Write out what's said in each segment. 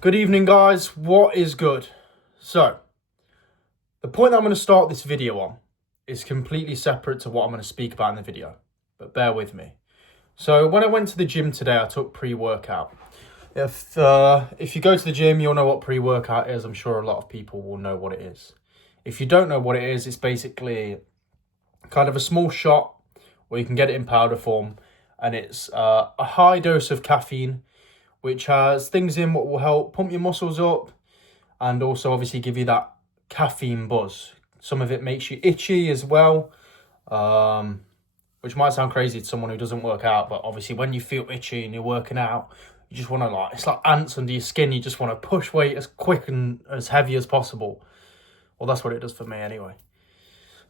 Good evening, guys. What is good? So, the point that I'm going to start this video on is completely separate to what I'm going to speak about in the video, but bear with me. So, when I went to the gym today, I took pre-workout. If you go to the gym, you'll know what pre-workout is. I'm sure a lot of people will know what it is. If you don't know what it is, it's basically kind of a small shot where you can get it in powder form, and it's a high dose of caffeine, which has things in what will help pump your muscles up and also obviously give you that caffeine buzz. Some of it makes you itchy as well, which might sound crazy to someone who doesn't work out, but obviously when you feel itchy and you're working out, you just want to it's like ants under your skin. You just want to push weight as quick and as heavy as possible. Well, that's what it does for me anyway.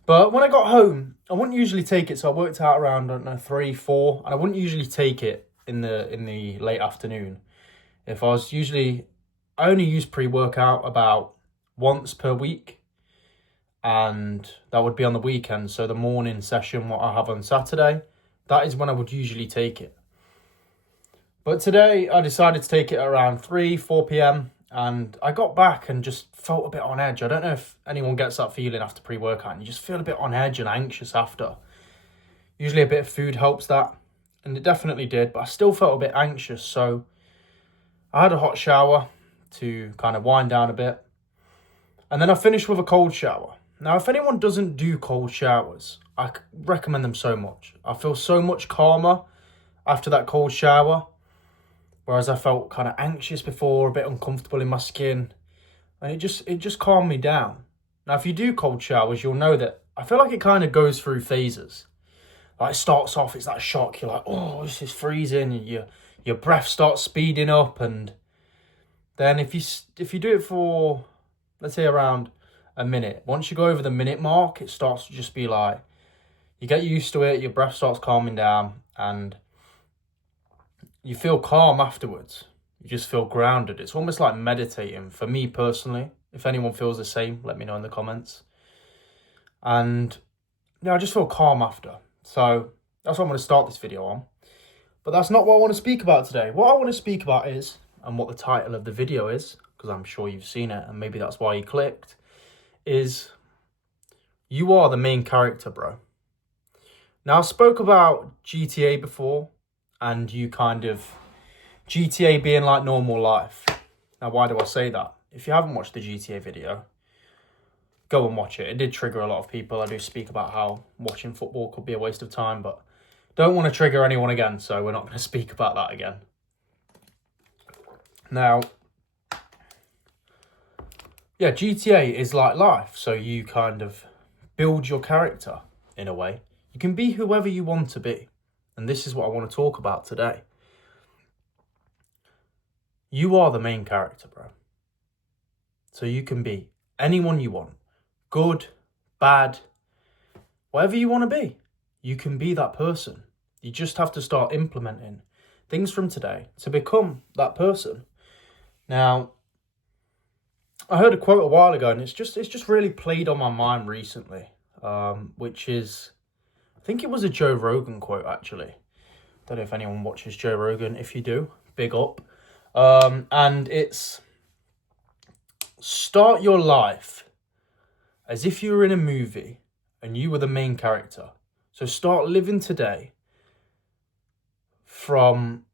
But when I got home, I wouldn't usually take it. So I worked out around, 3, 4, and I wouldn't usually take it in the late afternoon. I only use pre-workout about once per week, and that would be on the weekend. So the morning session, what I have on Saturday, that is when I would usually take it. But today I decided to take it around 3, 4 p.m. and I got back and just felt a bit on edge. I don't know if anyone gets that feeling after pre-workout, and you just feel a bit on edge and anxious after. Usually a bit of food helps that, and it definitely did, but I still felt a bit anxious. So I had a hot shower to kind of wind down a bit, and then I finished with a cold shower. Now, if anyone doesn't do cold showers, I recommend them so much. I feel so much calmer after that cold shower, whereas I felt kind of anxious before, a bit uncomfortable in my skin, and it just calmed me down. Now, if you do cold showers, you'll know that I feel like it kind of goes through phases. Like, it starts off, it's that shock, you're like, oh, this is freezing, and your breath starts speeding up, and then if you do it for, let's say, around a minute, once you go over the minute mark, it starts to just be like, you get used to it, your breath starts calming down, and you feel calm afterwards. You just feel grounded. It's almost like meditating for me personally. If anyone feels the same, let me know in the comments. And yeah, I just feel calm after. So that's what I'm going to start this video on. But that's not what I want to speak about today. What I want to speak about is, and what the title of the video is, because I'm sure you've seen it and maybe that's why you clicked, is you are the main character, bro. Now, I spoke about GTA before, and GTA being like normal life. Now, why do I say that? If you haven't watched the GTA video, go and watch it. It did trigger a lot of people. I do speak about how watching football could be a waste of time, but don't want to trigger anyone again, so we're not going to speak about that again. Now, yeah, GTA is like life, so you kind of build your character in a way. You can be whoever you want to be, and this is what I want to talk about today. You are the main character, bro. So you can be anyone you want. Good, bad, whatever you want to be. You can be that person. You just have to start implementing things from today to become that person. Now, I heard a quote a while ago, and it's just really played on my mind recently, which is, I think it was a Joe Rogan quote, actually. Don't know if anyone watches Joe Rogan. If you do, big up. And it's, start your life as if you were in a movie and you were the main character. So start living from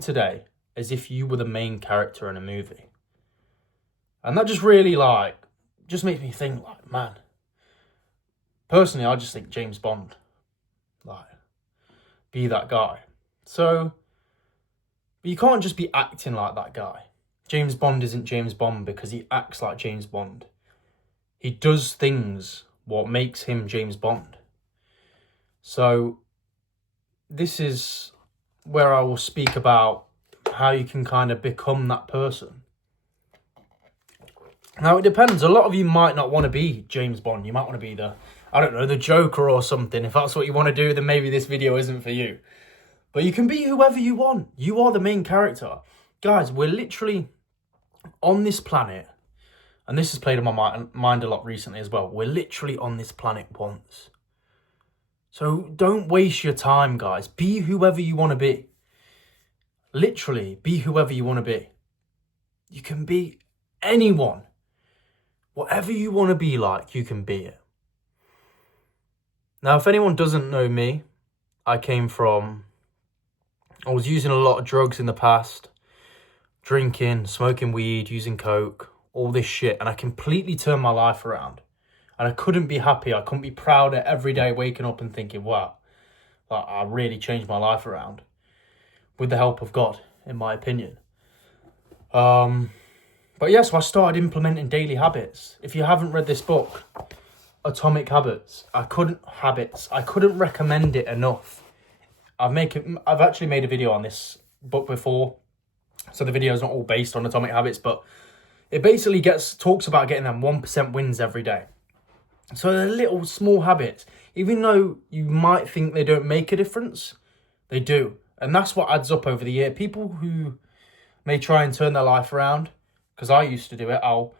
today as if you were the main character in a movie. And that just really just makes me think man, personally, I just think James Bond, be that guy. So, but you can't just be acting like that guy. James Bond isn't James Bond because he acts like James Bond. He does things what makes him James Bond. So this is where I will speak about how you can kind of become that person. Now, it depends. A lot of you might not want to be James Bond. You might want to be the Joker or something. If that's what you want to do, then maybe this video isn't for you. But you can be whoever you want. You are the main character. Guys, we're literally on this planet, and this has played on my mind a lot recently as well. We're literally on this planet once. So don't waste your time, guys. Be whoever you want to be. literally be whoever you want to be. You can be anyone. Whatever you want to be like, you can be it. Now, if anyone doesn't know me, I was using a lot of drugs in the past, drinking, smoking weed, using coke, all this shit, and I completely turned my life around. And I couldn't be happier. I couldn't be prouder every day waking up and thinking, wow, like, I really changed my life around with the help of God, in my opinion. But yeah, so I started implementing daily habits. If you haven't read this book, Atomic Habits, I couldn't recommend it enough. I've actually made a video on this book before, so the video is not all based on Atomic Habits, but it basically talks about getting them 1% wins every day. So they're little small habits, even though you might think they don't make a difference, they do. And that's what adds up over the year. People who may try and turn their life around, because I used to do it, I'll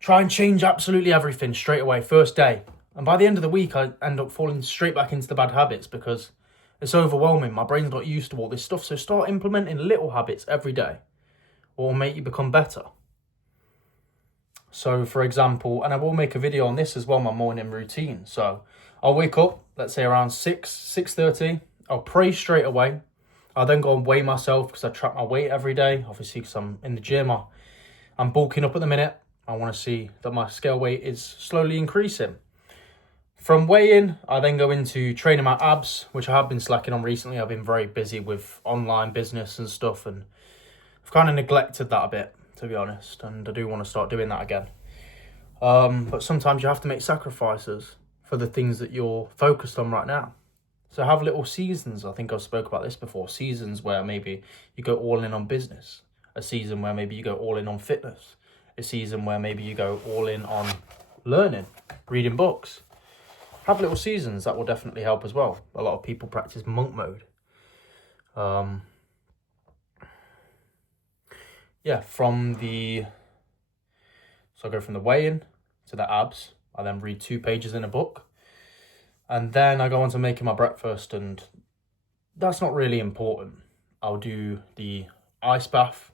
try and change absolutely everything straight away, first day. And by the end of the week, I end up falling straight back into the bad habits because it's overwhelming. My brain's not used to all this stuff. So start implementing little habits every day, what will make you become better. So, for example, and I will make a video on this as well, my morning routine. So I'll wake up, let's say around 6:30. I'll pray straight away. I'll then go and weigh myself because I track my weight every day. Obviously, because I'm in the gym, I'm bulking up at the minute. I want to see that my scale weight is slowly increasing. From weighing, I then go into training my abs, which I have been slacking on recently. I've been very busy with online business and stuff, and I've kind of neglected that a bit, to be honest, and I do want to start doing that again. But sometimes you have to make sacrifices for the things that you're focused on right now. So have little seasons. I think I've spoke about this before. Seasons where maybe you go all in on business. A season where maybe you go all in on fitness. A season where maybe you go all in on learning, reading books. Have little seasons. That will definitely help as well. A lot of people practice monk mode. So I go from the weigh-in to the abs. I then read 2 pages in a book. And then I go on to making my breakfast, and that's not really important. I'll do the ice bath.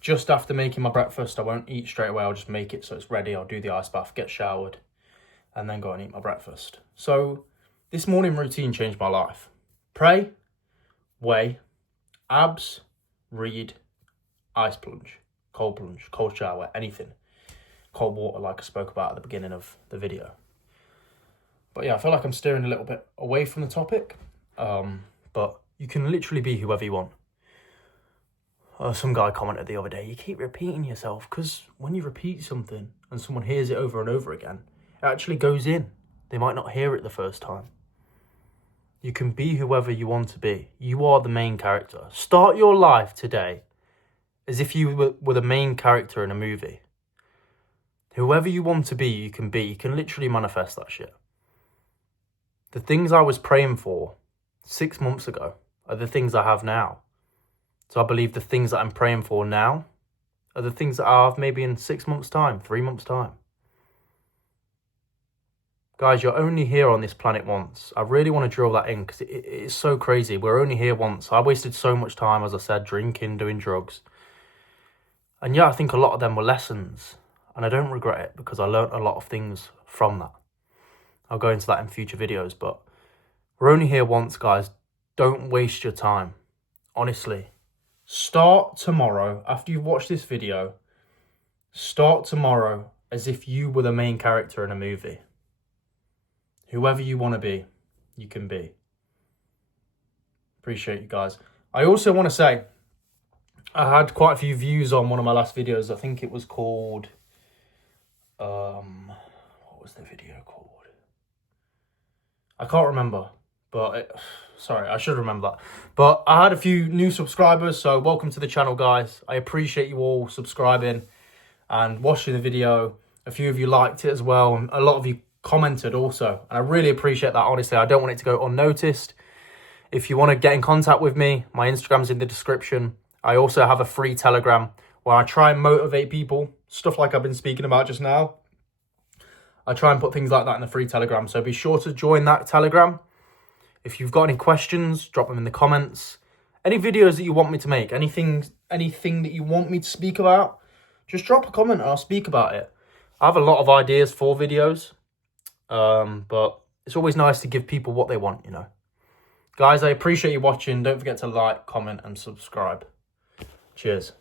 Just after making my breakfast, I won't eat straight away. I'll just make it so it's ready. I'll do the ice bath, get showered, and then go and eat my breakfast. So this morning routine changed my life. Pray, weigh, abs, read, ice plunge, cold shower, anything. Cold water, like I spoke about at the beginning of the video. But yeah, I feel like I'm steering a little bit away from the topic. But you can literally be whoever you want. Some guy commented the other day, you keep repeating yourself, because when you repeat something and someone hears it over and over again, it actually goes in. They might not hear it the first time. You can be whoever you want to be. You are the main character. Start your life today as if you were the main character in a movie. Whoever you want to be, you can be. You can literally manifest that shit. The things I was praying for 6 months ago are the things I have now. So I believe the things that I'm praying for now are the things that I have maybe in 6 months' time, 3 months' time. Guys, you're only here on this planet once. I really want to drill that in because it is so crazy. We're only here once. I wasted so much time, as I said, drinking, doing drugs. And yeah, I think a lot of them were lessons. And I don't regret it because I learned a lot of things from that. I'll go into that in future videos, but we're only here once, guys. Don't waste your time. Honestly. Start tomorrow, after you've watched this video, start tomorrow as if you were the main character in a movie. Whoever you want to be, you can be. Appreciate you guys. I also want to say, I had quite a few views on one of my last videos. I think it was called, what was the video called? I can't remember, but sorry, I should remember that. But I had a few new subscribers, so welcome to the channel, guys. I appreciate you all subscribing and watching the video. A few of you liked it as well, and a lot of you commented also, and I really appreciate that. Honestly, I don't want it to go unnoticed. If you want to get in contact with me, my Instagram's in the description. I also have a free Telegram where I try and motivate people, stuff like I've been speaking about just now. I try and put things like that in the free Telegram, so be sure to join that Telegram. If you've got any questions, drop them in the comments. Any videos that you want me to make, anything that you want me to speak about, just drop a comment and I'll speak about it. I have a lot of ideas for videos, but it's always nice to give people what they want, you know. Guys, I appreciate you watching. Don't forget to like, comment and subscribe. Cheers.